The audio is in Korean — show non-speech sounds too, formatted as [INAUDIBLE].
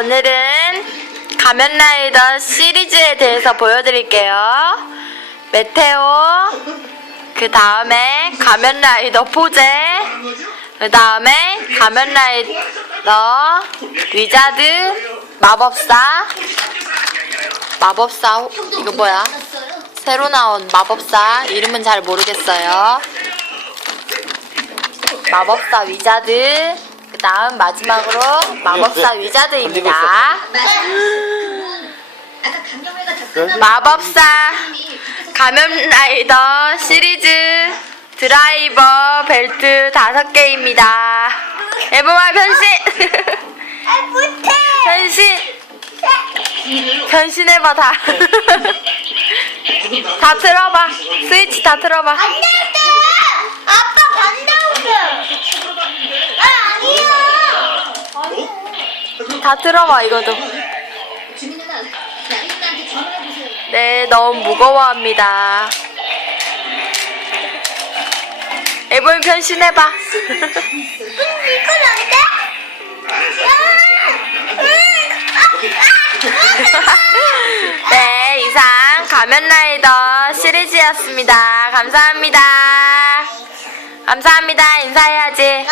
오늘은 가면라이더 시리즈에 대해서 보여드릴게요. 메테오, 그 다음에 가면라이더 포제, 그 다음에 가면라이더 위자드, 마법사, 마법사, 이거 뭐야? 새로 나온 마법사, 이름은 잘 모르겠어요. 마법사 위자드, 그 다음 마지막으로 마법사 위자드입니다. 아까 강경회가 접근한 마법사 가면라이더 시리즈 드라이버 벨트 다섯 개입니다. 에브마 변신! 아 못해 변신! 변신해봐, 다. 다 틀어봐. 스위치 다 틀어봐. 안 나온다 아빠 안 나온다 아 아니야 다 틀어봐, 이거도. 네, 너무 무거워합니다. 에볼 변신해봐. [LAUGHS] 네, 이상 가면라이더 시리즈였습니다. 감사합니다. 감사합니다. 인사해야지.